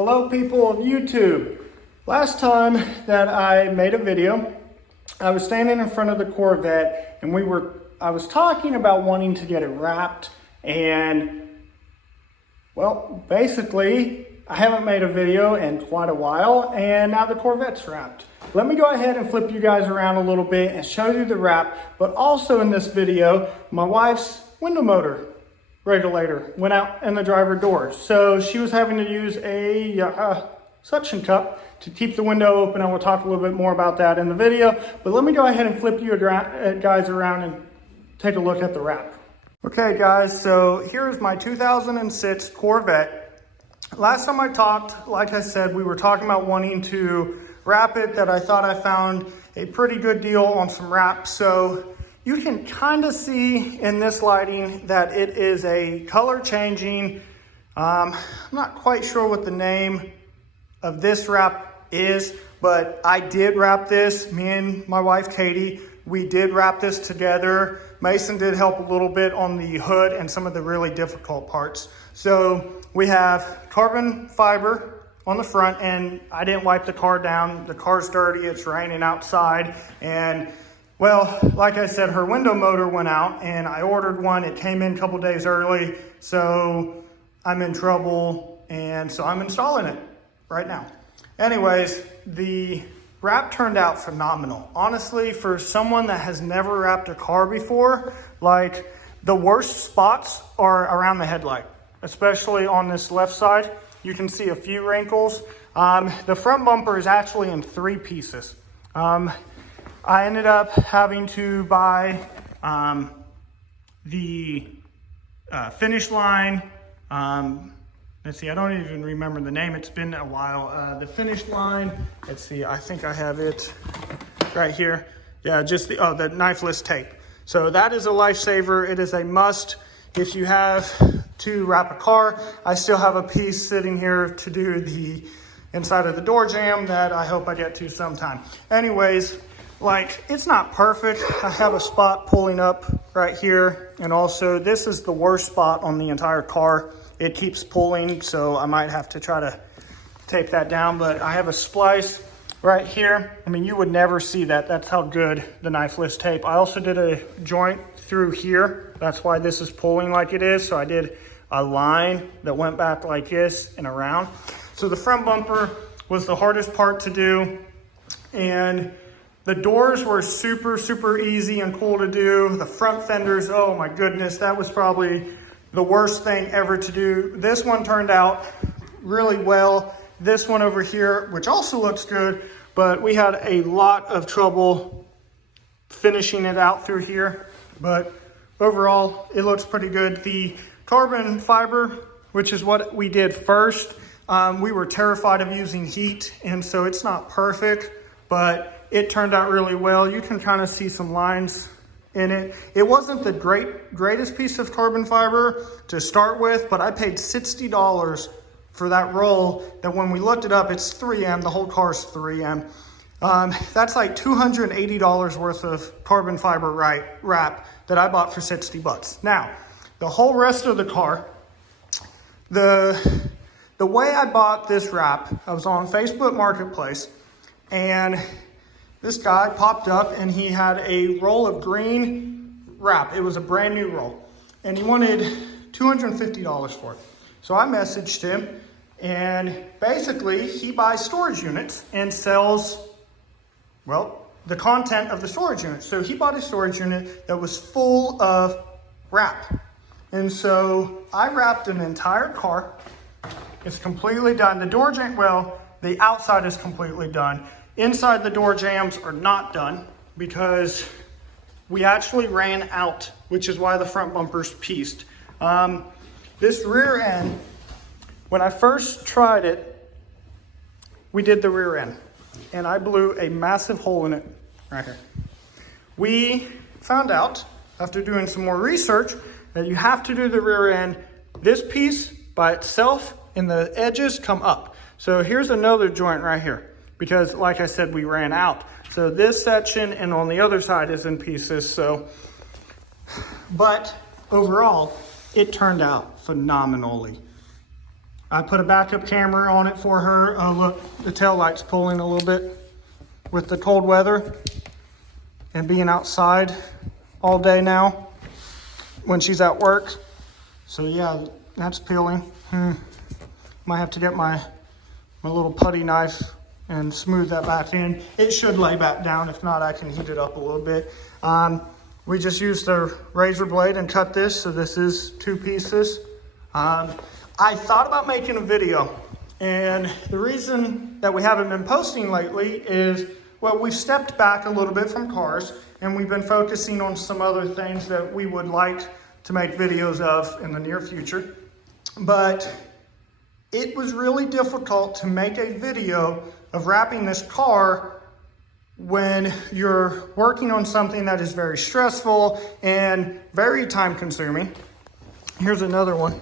Hello people of YouTube. Last time that I made a video, I was standing in front of the Corvette and I was talking about wanting to get it wrapped, and well, basically I haven't made a video in quite a while and now the Corvette's wrapped. Let me go ahead and flip you guys around a little bit and show you the wrap, but also in this video, my wife's window motor regulator went out in the driver door. So she was having to use a suction cup to keep the window open. I will talk a little bit more about that in the video, but let me go ahead and flip you guys around and take a look at the wrap. Okay guys, so here's my 2006 Corvette. Last time I talked, like I said, we were talking about wanting to wrap it, that I thought I found a pretty good deal on some wrap. So you can kind of see in this lighting that it is a color changing. I'm not quite sure what the name of this wrap is, but I did wrap this. Me and my wife, Katie, we did wrap this together. Mason did help a little bit on the hood and some of the really difficult parts. So we have carbon fiber on the front, and I didn't wipe the car down. The car's dirty, it's raining outside, and well, like I said, her window motor went out and I ordered one. It came in a couple days early, so I'm in trouble, and so I'm installing it right now. Anyways, the wrap turned out phenomenal. Honestly, for someone that has never wrapped a car before, like, the worst spots are around the headlight, especially on this left side. You can see a few wrinkles. The front bumper is actually in 3 pieces. I ended up having to buy the finish line. Let's see, I don't even remember the name. It's been a while. The finish line, let's see, I think I have it right here. Yeah, just the knifeless tape. So that is a lifesaver. It is a must if you have to wrap a car. I still have a piece sitting here to do the inside of the door jamb that I hope I get to sometime. Anyways, like, it's not perfect. I have a spot pulling up right here, and also this is the worst spot on the entire car. It keeps pulling, so I might have to try to tape that down, but I have a splice right here. I mean, you would never see that. That's how good the knifeless tape. I also did a joint through here. That's why this is pulling like it is. So I did a line that went back like this and around. So the front bumper was the hardest part to do, and the doors were super easy and cool to do. The front fenders, oh my goodness, that was probably the worst thing ever to do. This one turned out really well. This one over here, which also looks good, but we had a lot of trouble finishing it out through here. But overall, it looks pretty good. The carbon fiber, which is what we did first, we were terrified of using heat, and so it's not perfect, but it turned out really well. You can kind of see some lines in it. It wasn't the greatest piece of carbon fiber to start with, but I paid $60 for that roll that when we looked it up, it's 3M. The whole car is 3M. That's like $280 worth of carbon fiber wrap that I bought for 60 bucks. Now, the whole rest of the car, the way I bought this wrap, I was on Facebook Marketplace, and this guy popped up and he had a roll of green wrap. It was a brand new roll, and he wanted $250 for it. So I messaged him, and basically he buys storage units and sells, well, the content of the storage unit. So he bought a storage unit that was full of wrap. And so I wrapped an entire car. It's completely done. The door jamb, well, the outside is completely done. Inside, the door jambs are not done because we actually ran out, which is why the front bumper's pieced. This rear end, when I first tried it, we did the rear end, and I blew a massive hole in it right here. We found out, after doing some more research, that you have to do the rear end. This piece by itself and the edges come up. So here's another joint right here, because like I said, we ran out. So this section and on the other side is in pieces. So, but overall, it turned out phenomenally. I put a backup camera on it for her. Oh, look, the tail light's pulling a little bit with the cold weather and being outside all day now when she's at work. So yeah, that's peeling. Might have to get my little putty knife and smooth that back in. It should lay back down. If not, I can heat it up a little bit. We just used the razor blade and cut this. So this is 2 pieces. I thought about making a video, and the reason that we haven't been posting lately is, well, we've stepped back a little bit from cars, and we've been focusing on some other things that we would like to make videos of in the near future. But it was really difficult to make a video of wrapping this car when you're working on something that is very stressful and very time consuming. Here's another one.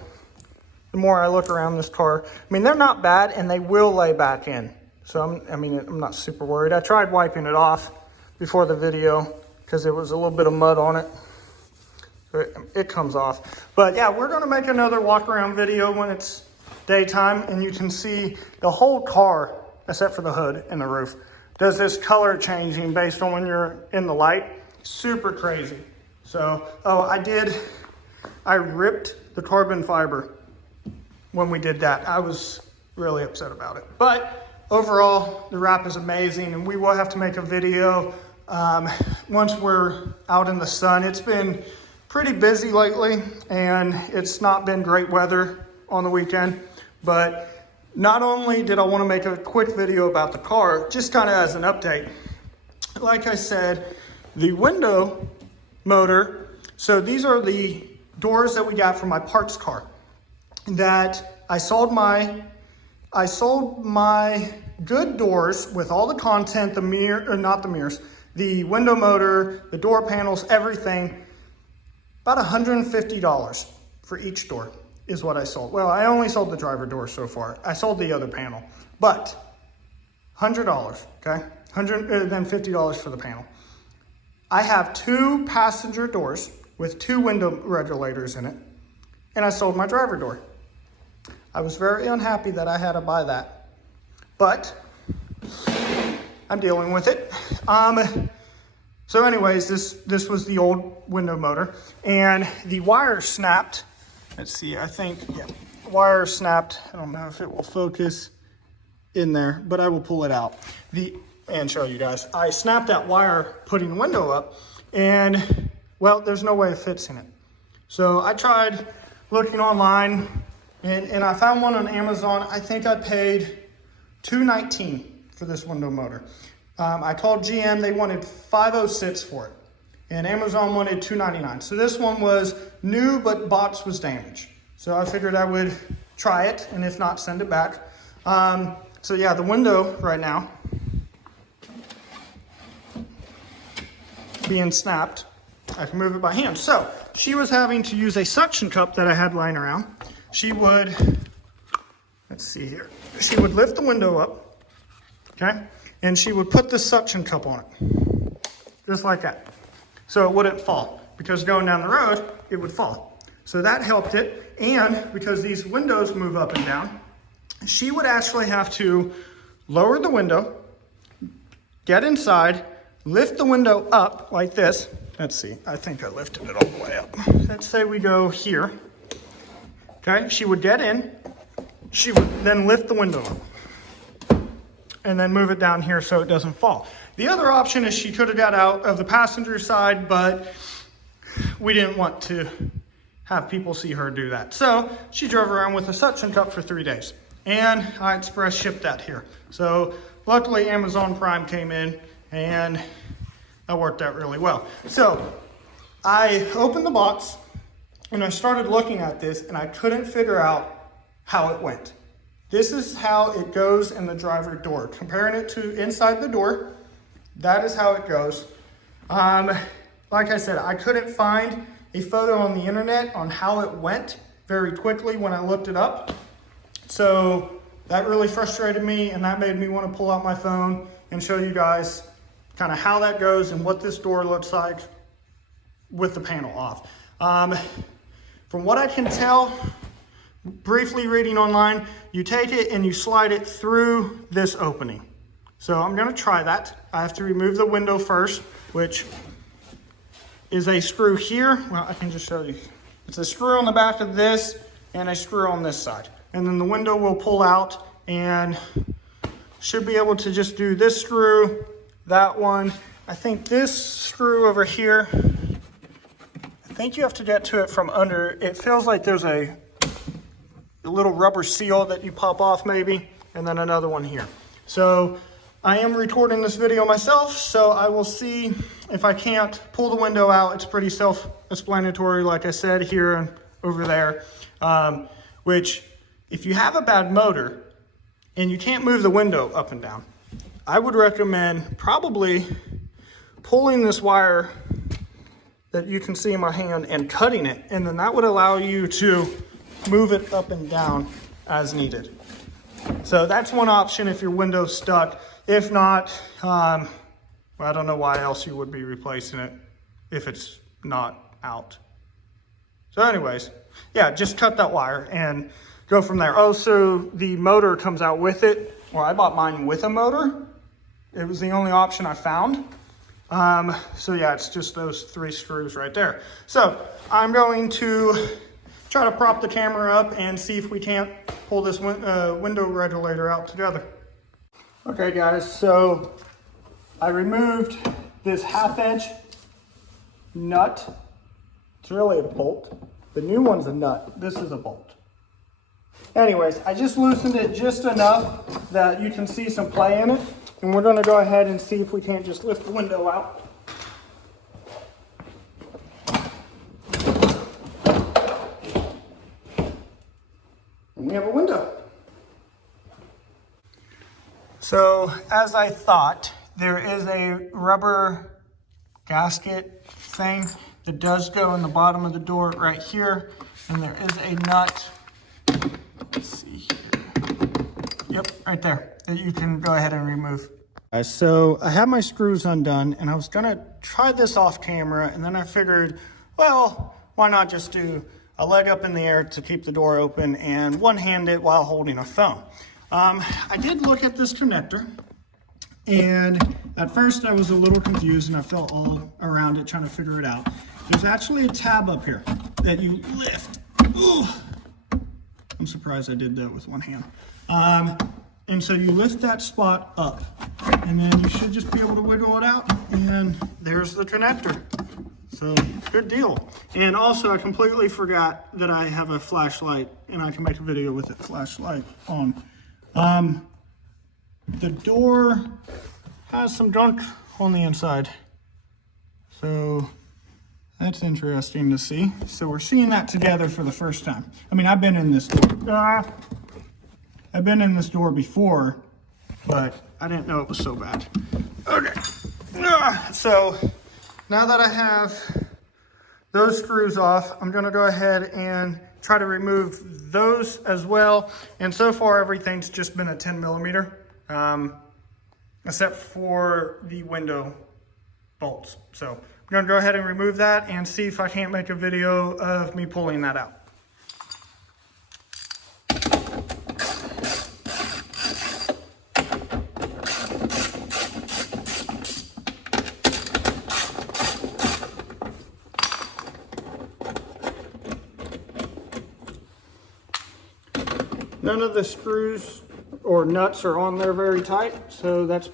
The more I look around this car, I mean, they're not bad and they will lay back in. So I'm not super worried. I tried wiping it off before the video because there was a little bit of mud on it. So it comes off. But yeah, we're gonna make another walk around video when it's daytime, and you can see the whole car, except for the hood and the roof, does this color changing based on when you're in the light. Super crazy. So, I ripped the carbon fiber when we did that. I was really upset about it. But overall, the wrap is amazing, and we will have to make a video once we're out in the sun. It's been pretty busy lately, and it's not been great weather on the weekend. But not only did I want to make a quick video about the car, just kind of as an update. Like I said, the window motor, so these are the doors that we got from my parts car that I sold my good doors with all the content, the window motor, the door panels, everything, about $150 for each door is what I sold. Well, I only sold the driver door so far. I sold the other panel, but $100, okay? Then $50 for the panel. I have 2 passenger doors with 2 window regulators in it, and I sold my driver door. I was very unhappy that I had to buy that, but I'm dealing with it. So anyways, this was the old window motor, and the wire snapped. Let's see, I think, yeah, the wire snapped. I don't know if it will focus in there, but I will pull it out and show you guys. I snapped that wire putting the window up, and well, there's no way of fixing it. So I tried looking online, and I found one on Amazon. I think I paid $219 for this window motor. I called GM, they wanted $506 for it. And Amazon wanted $299. So this one was new, but box was damaged. So I figured I would try it, and if not, send it back. So yeah, the window right now being snapped, I can move it by hand. So she was having to use a suction cup that I had lying around. She would, let's see here. She would lift the window up, okay? And she would put the suction cup on it, just like that. So it wouldn't fall, because going down the road, it would fall. So that helped it. And because these windows move up and down, she would actually have to lower the window, get inside, lift the window up like this. Let's see, I think I lifted it all the way up. Let's say we go here. Okay, she would get in, she would then lift the window up and then move it down here so it doesn't fall. The other option is she could have got out of the passenger side, but we didn't want to have people see her do that. So she drove around with a suction cup for 3 days, and I express shipped that here. So luckily Amazon Prime came in, and that worked out really well. So I opened the box and I started looking at this, and I couldn't figure out how it went. This is how it goes in the driver door. Comparing it to inside the door, that is how it goes. Like I said, I couldn't find a photo on the internet on how it went very quickly when I looked it up. So that really frustrated me, and that made me want to pull out my phone and show you guys kind of how that goes and what this door looks like with the panel off. From what I can tell, briefly reading online, you take it and you slide it through this opening. So I'm gonna try that. I have to remove the window first, which is a screw here. Well, I can just show you. It's a screw on the back of this and a screw on this side. And then the window will pull out and should be able to just do this screw, that one. I think this screw over here, I think you have to get to it from under. It feels like there's a little rubber seal that you pop off maybe, and then another one here. So I am recording this video myself, so I will see if I can't pull the window out. It's pretty self-explanatory, like I said, here and over there, which if you have a bad motor and you can't move the window up and down, I would recommend probably pulling this wire that you can see in my hand and cutting it, and then that would allow you to move it up and down as needed. So that's one option if your window's stuck. If not, well, I don't know why else you would be replacing it if it's not out. So anyways, yeah, just cut that wire and go from there. Oh, so the motor comes out with it. Well, I bought mine with a motor. It was the only option I found. So yeah, it's just those 3 screws right there. So I'm going to try to prop the camera up and see if we can't pull this window regulator out together. Okay guys, so I removed this 1/2 inch nut. It's really a bolt. The new one's a nut. This is a bolt. Anyways, I just loosened it just enough that you can see some play in it. And we're gonna go ahead and see if we can't just lift the window out. And we have a window. So, as I thought, there is a rubber gasket thing that does go in the bottom of the door right here. And there is a nut, let's see here. Yep, right there, that you can go ahead and remove. So I have my screws undone and I was gonna try this off camera, and then I figured, well, why not just do a leg up in the air to keep the door open and one-hand it while holding a phone. I did look at this connector, and at first I was a little confused and I felt all around it trying to figure it out. There's actually a tab up here that you lift. Ooh. I'm surprised I did that with one hand. And so you lift that spot up, and then you should just be able to wiggle it out, and there's the connector. So good deal. And also I completely forgot that I have a flashlight, and I can make a video with it flashlight on. The door has some junk on the inside, so that's interesting to see. So we're seeing that together for the first time. I mean, I've been in this door. I've been in this door before, but I didn't know it was so bad. Okay, so now that I have those screws off, I'm gonna go ahead and try to remove those as well. And so far, everything's just been a 10mm, except for the window bolts. So I'm gonna go ahead and remove that and see if I can't make a video of me pulling that out. None of the screws or nuts are on there very tight, so that's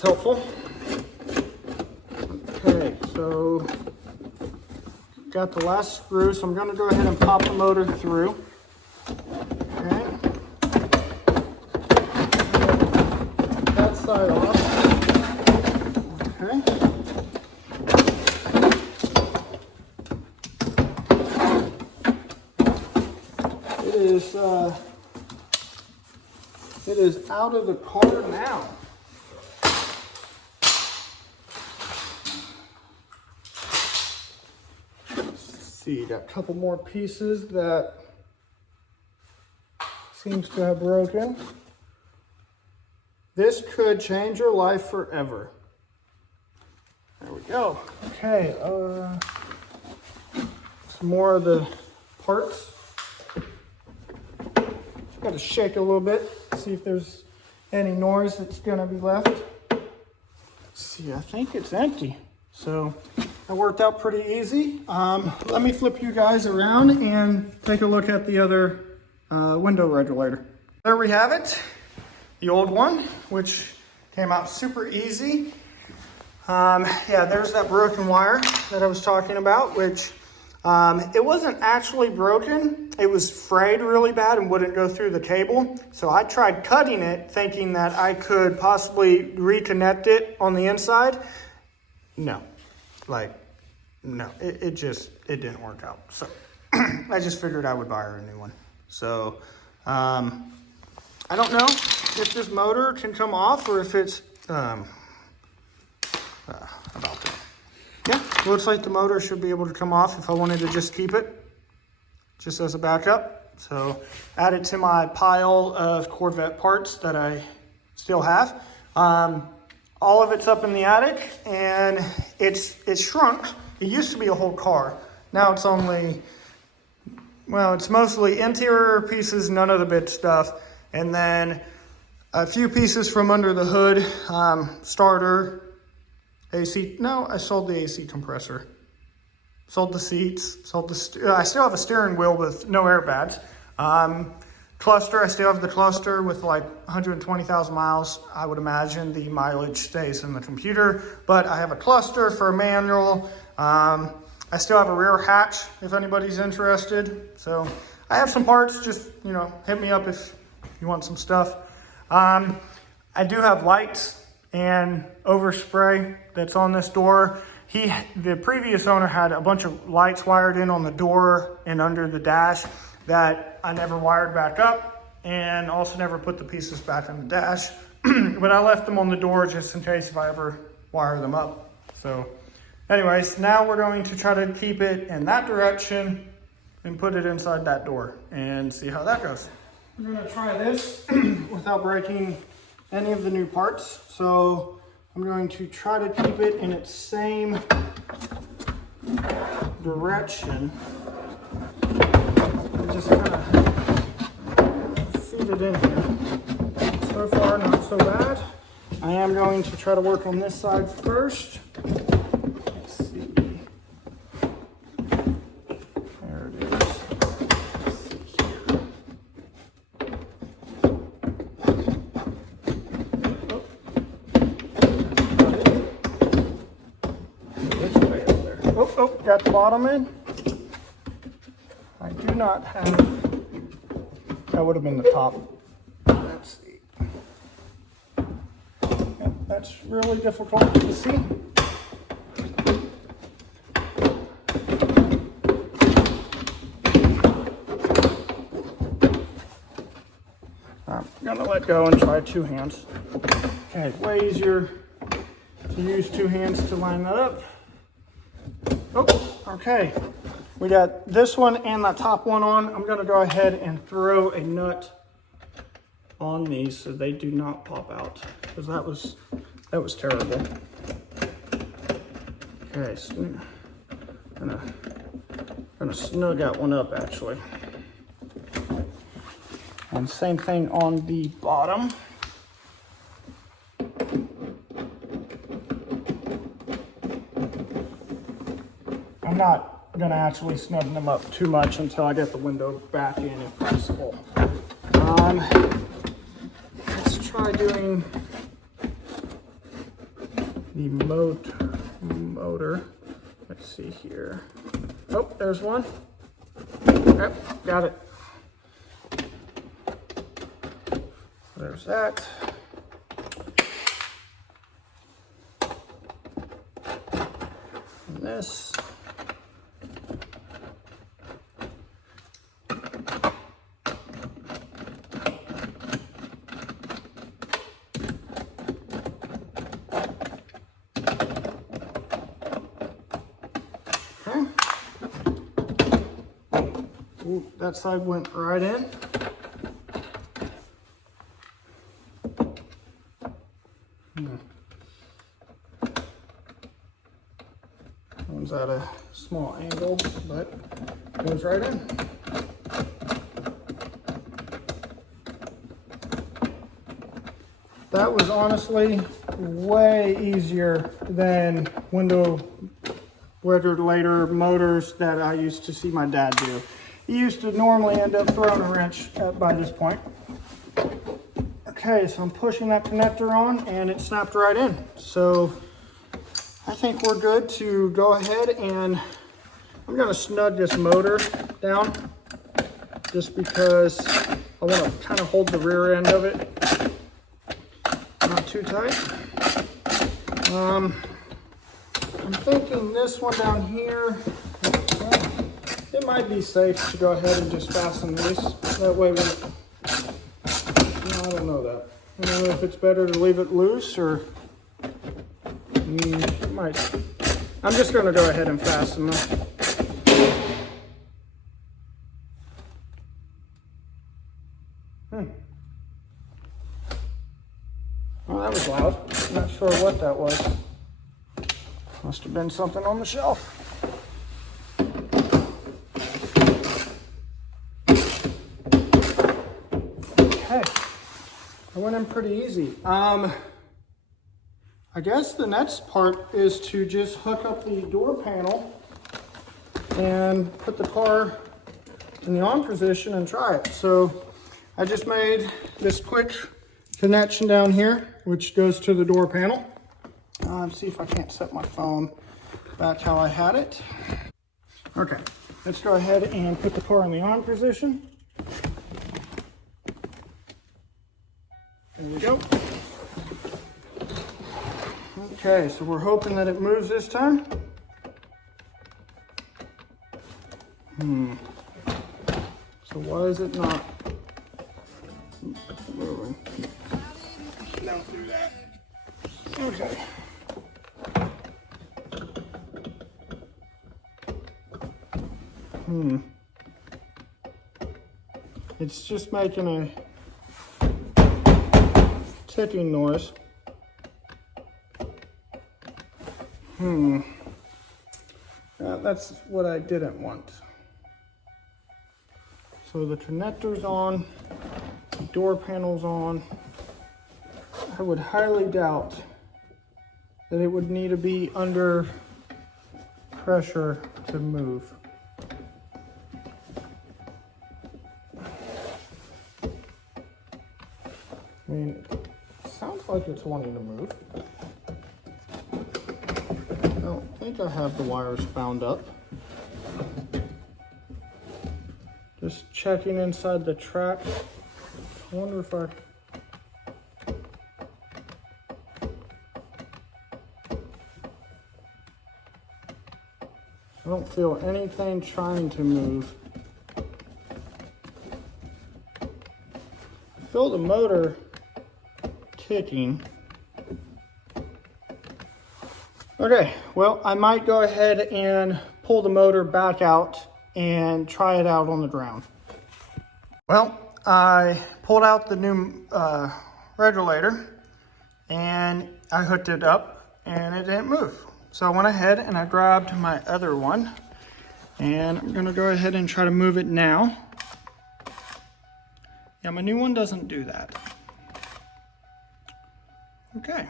helpful. Okay, so got the last screw, so I'm going to go ahead and pop the motor through. Okay, that side off. Okay. It is out of the car now. Let's see, got a couple more pieces that seems to have broken. This could change your life forever. There we go. Okay, some more of the parts. got to shake it a little bit, see if there's any noise that's going to be left. Let's see, I think it's empty. So that worked out pretty easy. Let me flip you guys around and take a look at the other window regulator. There we have it, the old one, which came out super easy. Yeah, there's that broken wire that I was talking about, which it wasn't actually broken. It was frayed really bad and wouldn't go through the cable. So I tried cutting it thinking that I could possibly reconnect it on the inside. No, no, it didn't work out. So I just figured I would buy her a new one. So I don't know if this motor can come off or if it's about that. Yeah, looks like the motor should be able to come off if I wanted to just keep it, just as a backup. So add it to my pile of Corvette parts that I still have. All of it's up in the attic, and it's shrunk. It used to be a whole car. Now it's only, well, it's mostly interior pieces, none of the bit stuff, and then a few pieces from under the hood, starter, AC. No, I sold the AC compressor. Sold the seats. I still have a steering wheel with no airbags. Cluster, I still have the cluster with like 120,000 miles. I would imagine the mileage stays in the computer, but I have a cluster for a manual. I still have a rear hatch if anybody's interested. So I have some parts, just, you know, hit me up if you want some stuff. I do have lights and overspray that's on this door. The previous owner had a bunch of lights wired in on the door and under the dash that I never wired back up, and also never put the pieces back on the dash. But I left them on the door just in case if I ever wire them up. So anyways, now we're going to try to keep it in that direction and put it inside that door and see how that goes. We're gonna try this without breaking any of the new parts. So I'm going to try to keep it in its same direction. Just kind of feed it in here. So far, not so bad. I am going to try to work on this side first. Let's see. There it is. Let's see here. It's way up there. Oh, got the bottom in. I do not have, that would have been the top. Let's see. Yep, that's really difficult to see. I'm gonna let go and try two hands. Okay, way easier to use two hands to line that up. Oh, okay. We got this one and the top one on. I'm gonna go ahead and throw a nut on these so they do not pop out, because that was terrible. Okay, so I'm gonna snug that one up actually. And same thing on the bottom. I'm not gonna actually snug them up too much until I get the window back in if possible. Let's try doing the motor. Let's see here. Oh, there's one. Yep, got it. There's that. And this. Ooh, that side went right in. That one's at a small angle, but goes right in. That was honestly way easier than window regulator motors that I used to see my dad do. He used to normally end up throwing a wrench by this point. Okay, so I'm pushing that connector on and it snapped right in. So I think we're good to go ahead, and I'm gonna snug this motor down just because I wanna kind of hold the rear end of it. Not too tight. I'm thinking this one down here, it might be safe to go ahead and just fasten these. That way we, I don't know that. I don't know if it's better to leave it loose or, it might. I'm just gonna go ahead and fasten them. Well, that was loud. I'm not sure what that was. Must have been something on the shelf. Okay, I went in pretty easy. I guess the next part is to just hook up the door panel and put the car in the on position and try it. So I just made this quick connection down here, which goes to the door panel. See if I can't set my phone back how I had it. Okay, let's go ahead and put the car in the on position. There we go. Okay, so we're hoping that it moves this time. So why is it not moving? Don't do that. Okay. It's just making a ticking noise. That's what I didn't want. So the connector's on, the door panel's on. I would highly doubt that it would need to be under pressure to move. I mean, it sounds like it's wanting to move. I don't think I have the wires bound up. Just checking inside the track. I wonder if I don't feel anything trying to move. I feel the motor ticking. Okay, well, I might go ahead and pull the motor back out and try it out on the ground. Well, I pulled out the new regulator and I hooked it up and it didn't move. So I went ahead and I grabbed my other one and I'm gonna go ahead and try to move it now. Yeah, my new one doesn't do that. Okay.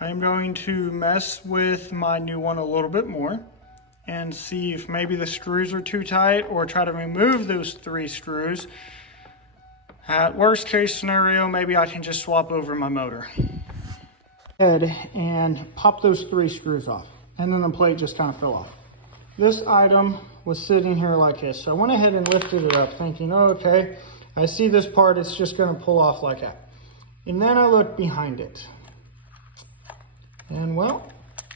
I am going to mess with my new one a little bit more and see if maybe the screws are too tight or try to remove those 3 screws. At worst case scenario, maybe I can just swap over my motor. And pop those 3 screws off, and then the plate just kind of fell off. This item was sitting here like this, so I went ahead and lifted it up thinking, oh, okay, I see this part, it's just going to pull off like that. And then I looked behind it, and well,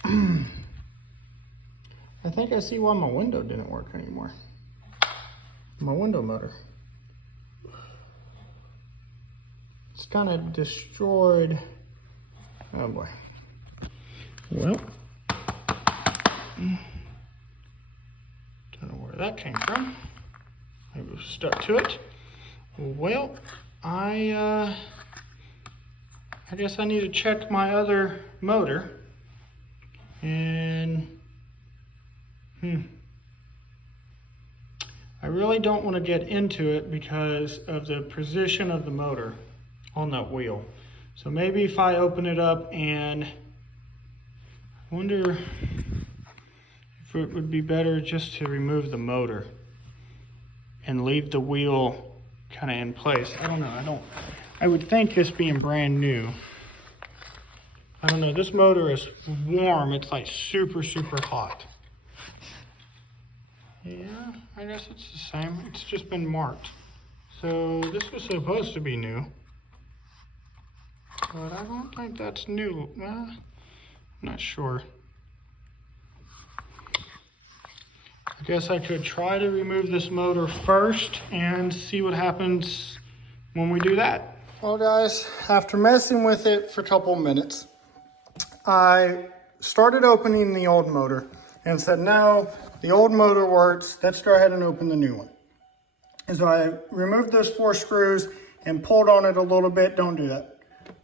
I think I see why my window didn't work anymore. My window motor. It's kind of destroyed. Oh boy. Well, don't know where that came from. I was stuck to it. Well, I guess I need to check my other motor. And I really don't want to get into it because of the position of the motor on that wheel. So maybe if I open it up, and I wonder if it would be better just to remove the motor and leave the wheel kind of in place. I don't know. I would think this being brand new, I don't know, this motor is warm. It's like super, super hot. Yeah, I guess it's the same. It's just been marked. So this was supposed to be new, but I don't think that's new. I'm not sure. I guess I could try to remove this motor first and see what happens when we do that. Well guys, after messing with it for a couple minutes, I started opening the old motor and said, no, the old motor works. Let's go ahead and open the new one. And so I removed those 4 screws and pulled on it a little bit. Don't do that.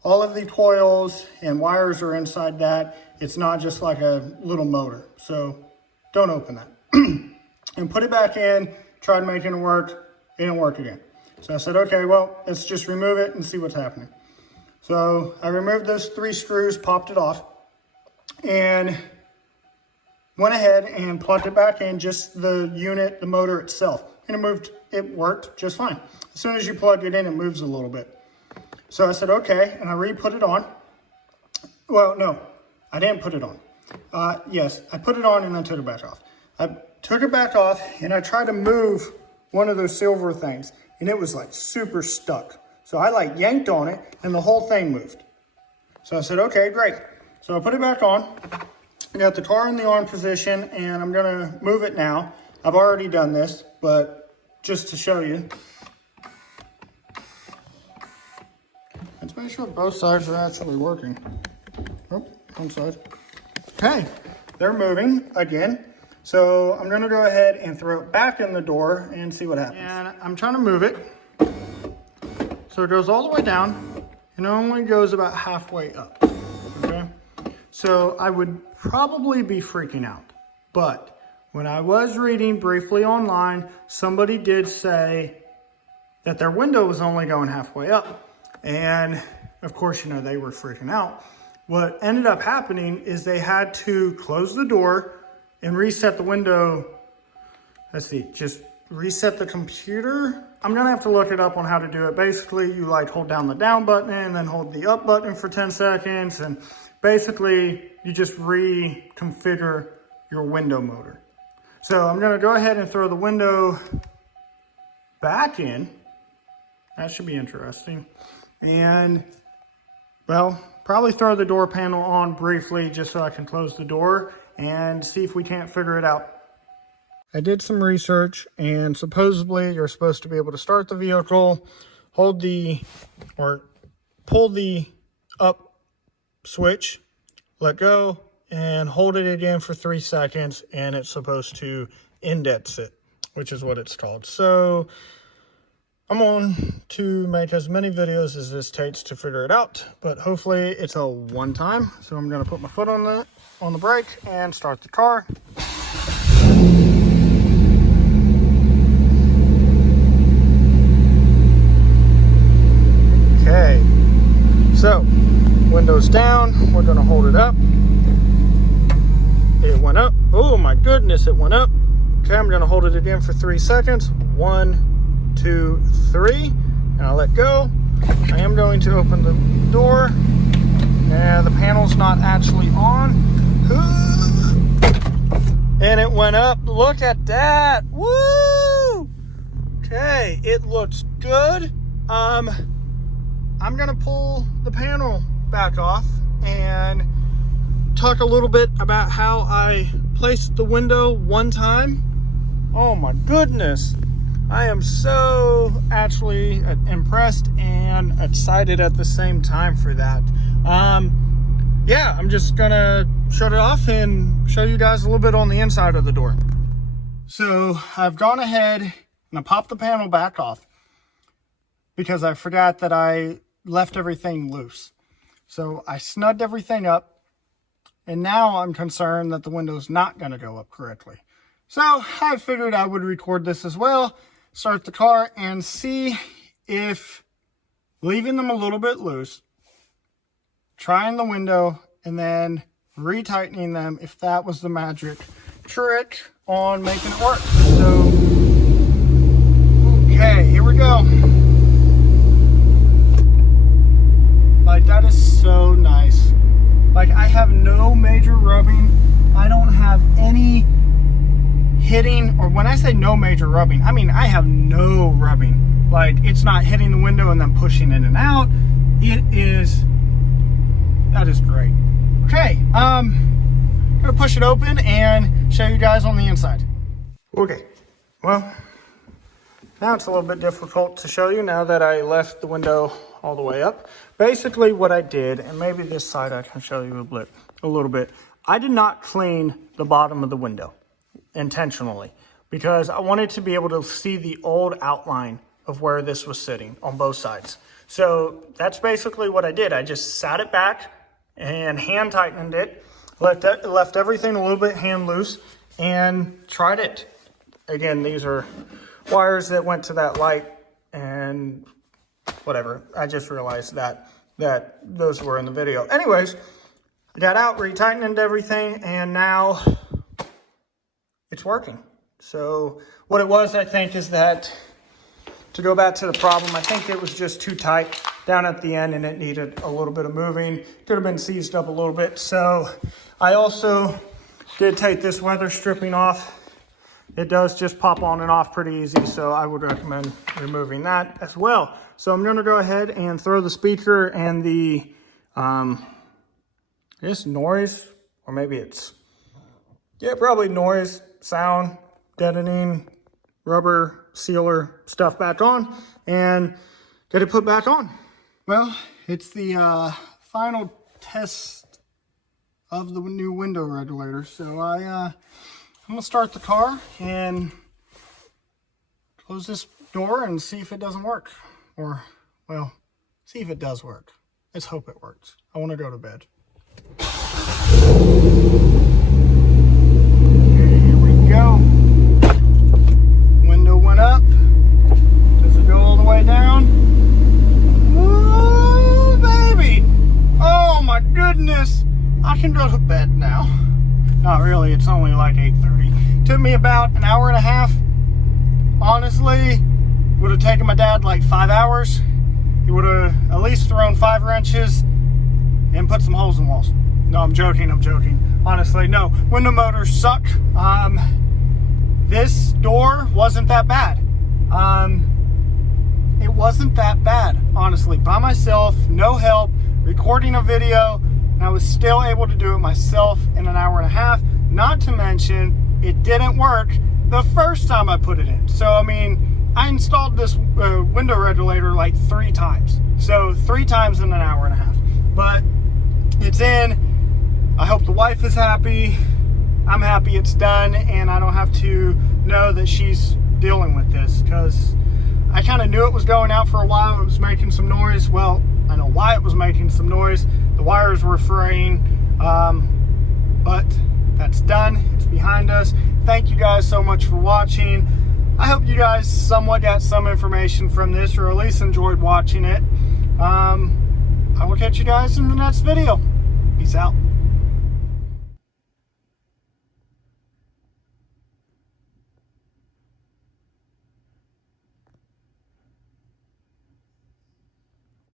All of the coils and wires are inside that. It's not just like a little motor. So don't open that. And put it back in, tried making it work. It didn't work again. So I said, okay, well, let's just remove it and see what's happening. So I removed those 3 screws, popped it off, and went ahead and plugged it back in, just the unit, the motor itself. And it worked just fine. As soon as you plug it in, it moves a little bit. So I said, okay, and I re-put it on. Well, no, I didn't put it on. Yes, I put it on and then took it back off. I took it back off and I tried to move one of those silver things, and it was like super stuck. So I like yanked on it and the whole thing moved. So I said, okay, great. So I put it back on. I got the car in the on position and I'm gonna move it now. I've already done this, but just to show you. Let's make sure both sides are actually working. Oh, one side. Okay, they're moving again. So I'm gonna go ahead and throw it back in the door and see what happens. And I'm trying to move it. So it goes all the way down and it only goes about halfway up, okay? So I would probably be freaking out, but when I was reading briefly online, somebody did say that their window was only going halfway up. And of course, you know, they were freaking out. What ended up happening is they had to close the door and reset the window. Let's see, just reset the computer. I'm gonna have to look it up on how to do it. Basically, you like hold down the down button and then hold the up button for 10 seconds. And basically, you just reconfigure your window motor. So I'm gonna go ahead and throw the window back in. That should be interesting. And, well, probably throw the door panel on briefly just so I can close the door and see if we can't figure it out. I did some research, and supposedly you're supposed to be able to start the vehicle, hold the, or pull the up switch, let go, and hold it again for 3 seconds, and it's supposed to index it, which is what it's called. So I'm on to make as many videos as this takes to figure it out, but hopefully it's a one time. So I'm gonna put my foot on the brake and start the car. Okay, so windows down, we're gonna hold it up. It went up. Oh my goodness, it went up. Okay, I'm gonna hold it again for 3 seconds. 1, 2, 3, and I'll let go. I am going to open the door, and the panel's not actually on. And it went up. Look at that. Woo! Okay, it looks good. I'm gonna pull the panel back off and talk a little bit about how I placed the window one time. Oh my goodness. I am so actually impressed and excited at the same time for that. Yeah, I'm just gonna shut it off and show you guys a little bit on the inside of the door. So I've gone ahead and I popped the panel back off because I forgot that I left everything loose. So I snugged everything up, and now I'm concerned that the window's not gonna go up correctly. So I figured I would record this as well, start the car, and see if leaving them a little bit loose trying the window and then retightening them if that was the magic trick on making it work. So, okay, here we go. Like, that is so nice. Like, I have no major rubbing. I don't have any hitting, or when I say no major rubbing, I mean I have no rubbing. Like, it's not hitting the window and then pushing in and out. That is great. Okay, I'm gonna push it open and show you guys on the inside. Okay, well, now it's a little bit difficult to show you now that I left the window all the way up. Basically what I did, and maybe this side I can show you a little bit, I did not clean the bottom of the window intentionally because I wanted to be able to see the old outline of where this was sitting on both sides. So that's basically what I did. I just sat it back and hand tightened it, left everything a little bit hand loose, and tried it. Again, these are wires that went to that light and whatever. I just realized that those were in the video. Anyways, I got out, retightened everything, and now it's working. So what it was, I think, is that, to go back to the problem, I think it was just too tight down at the end and it needed a little bit of moving. Could have been seized up a little bit. So I also did take this weather stripping off. It does just pop on and off pretty easy, so I would recommend removing that as well. So I'm going to go ahead and throw the speaker and the this noise, or maybe it's, yeah, probably noise, sound, deadening, rubber sealer stuff back on and get it put back on. Well, it's the final test of the new window regulator. So I'm gonna start the car and close this door and see if it doesn't work. Or, well, see if it does work. Let's hope it works. I want to go to bed. Okay, here we go. Window went up. Does it go all the way down? Oh, baby. Oh, my goodness. I can go to bed now. Not really. It's only like 8:30. Took me about an hour and a half. Honestly, would have taken my dad like 5 hours. He would have at least thrown 5 wrenches and put some holes in walls. No, I'm joking. Honestly, no. Window motors suck. This door wasn't that bad. It wasn't that bad, honestly. By myself, no help, recording a video, and I was still able to do it myself in an hour and a half. Not to mention, it didn't work the first time I put it in. So, I mean, I installed this window regulator like 3 times. So 3 times in an hour and a half. But it's in. I hope the wife is happy. I'm happy it's done, and I don't have to know that she's dealing with this, because I kind of knew it was going out for a while. It was making some noise. Well, I know why it was making some noise. The wires were fraying, but that's done. It's behind us. Thank you guys so much for watching. I hope you guys somewhat got some information from this, or at least enjoyed watching it. I will catch you guys in the next video. Peace out.